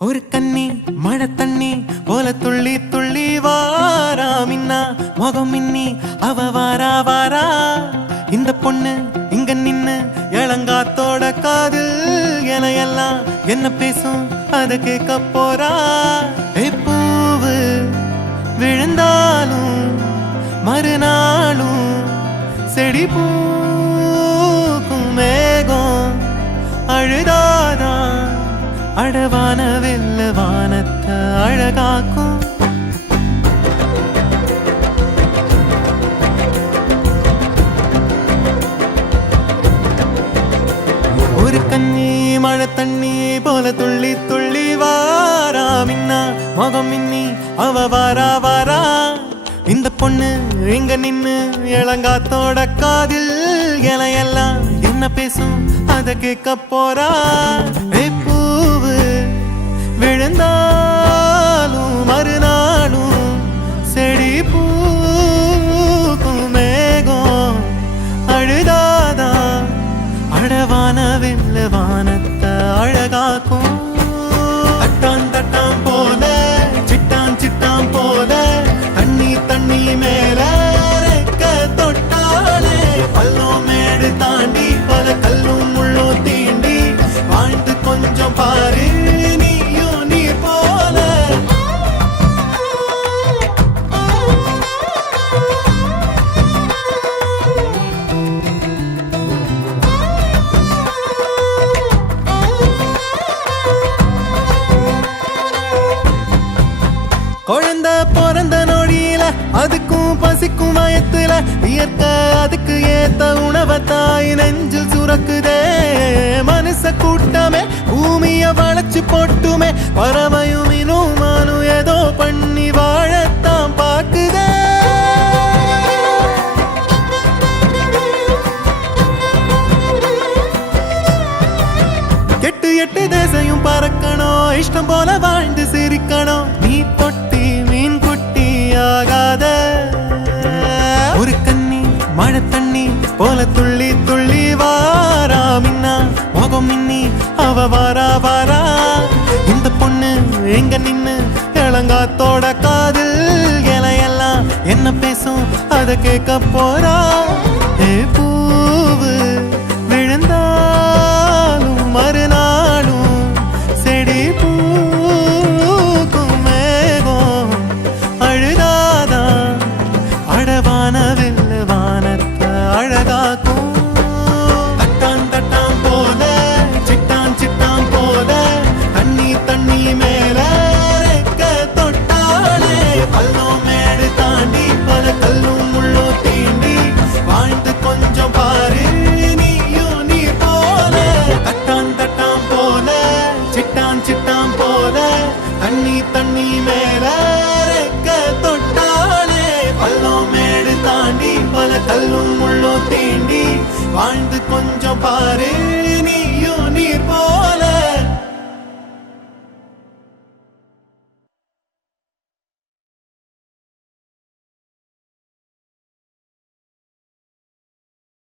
ஒரு கண்ணி மழை தண்ணி போல துள்ளி துள்ளி வாரா மின்னா முகம் மின்னி அவ வாரா வாரா இந்த பொண்ணு இங்க நின்னு இளங்காத்தோட காதில் என எல்லாம் என்ன பேசும் அத கேட்க போறா பூவு விழுந்தாலும் மறுநாளும் செடி பூக்கும் மேகம் அழுதாதான் அடவான வெல்ல வானத்தை அழகாக்கும் ஒரு கண்ணி மழை தண்ணி போல துள்ளி துள்ளி வாரா மின்னா முகம் மின்னி அவ வாரா வாரா இந்த பொண்ணு இங்க நின்னு இளங்காத்தோட காதில் எல்லாம் என்ன பேசும் அத கேட்க போறா பூவு விழுந்தாலும் மறுநாளும் செடி பூக்கும் மேகம் அழுதாதா அடவான வெல்ல வானத்தை அழகாக்கும் தட்டான் தட்டான் போல சிட்டான் சிட்டான் போல தண்ணி தண்ணி மேல தொட்டாலே பள்ளம் மேடு தாண்டி பல கல்லும் முள்ளும் தீண்டி வாழ்ந்து கொஞ்சம் பாரு நீயும் நீ போல குழந்தை பிறந்த நொடியில அதுக்கும் பசிக்கும் மயத்துல இயற்கை அதுக்கு ஏத்த உணவை தாய் நெஞ்சில் சுரக்குதே மனுஷ கூட்டமே பூமிய வளைச்சு போட்டுமே பறவையும் இனுமானும் ஏதோ பண்ணி வாழத்தான் பாக்குதே எட்டு எட்டு தேசையும் பறக்கணும் இஷ்டம் போல வாழ்ந்து சிரிக்கணும் நீ தொட்டி மீன் குட்டி ஆகாத ஒரு கண்ணி மழை தண்ணி போல துள்ளி துள்ளி வாரா மின்னா முகம் மின்னி அவ வாரா வாரா இந்த பொண்ணு எங்க நின்னு இளங்காத்தோட காதில் எல்லாம் என்ன பேசும் அத கேட்க போறா பூவு விழுந்தாலும் மறுநாளும் செடி பூக்கும் மேகம் அழுதாதா அடவான வெல்ல வானத்தை அழகாக்கும் தட்டான் தட்டான் போல சிட்டான் சிட்டான் போல தண்ணி தண்ணி மேல தொட்டாலே பள்ளம் மேடு தாண்டி பல கல்லும் முள்ளும் தீண்டி வாழ்ந்து கொஞ்சம் பாரு நீயும் நீ போல தட்டான் தட்டான் போல சிட்டான் சிட்டான் போல தண்ணி தண்ணி மேல தொட்டாலே பள்ளம் மேடு தாண்டி பல கல்லும் முள்ளும் தீண்டி வாழ்ந்து கொஞ்சம் பாரு நீ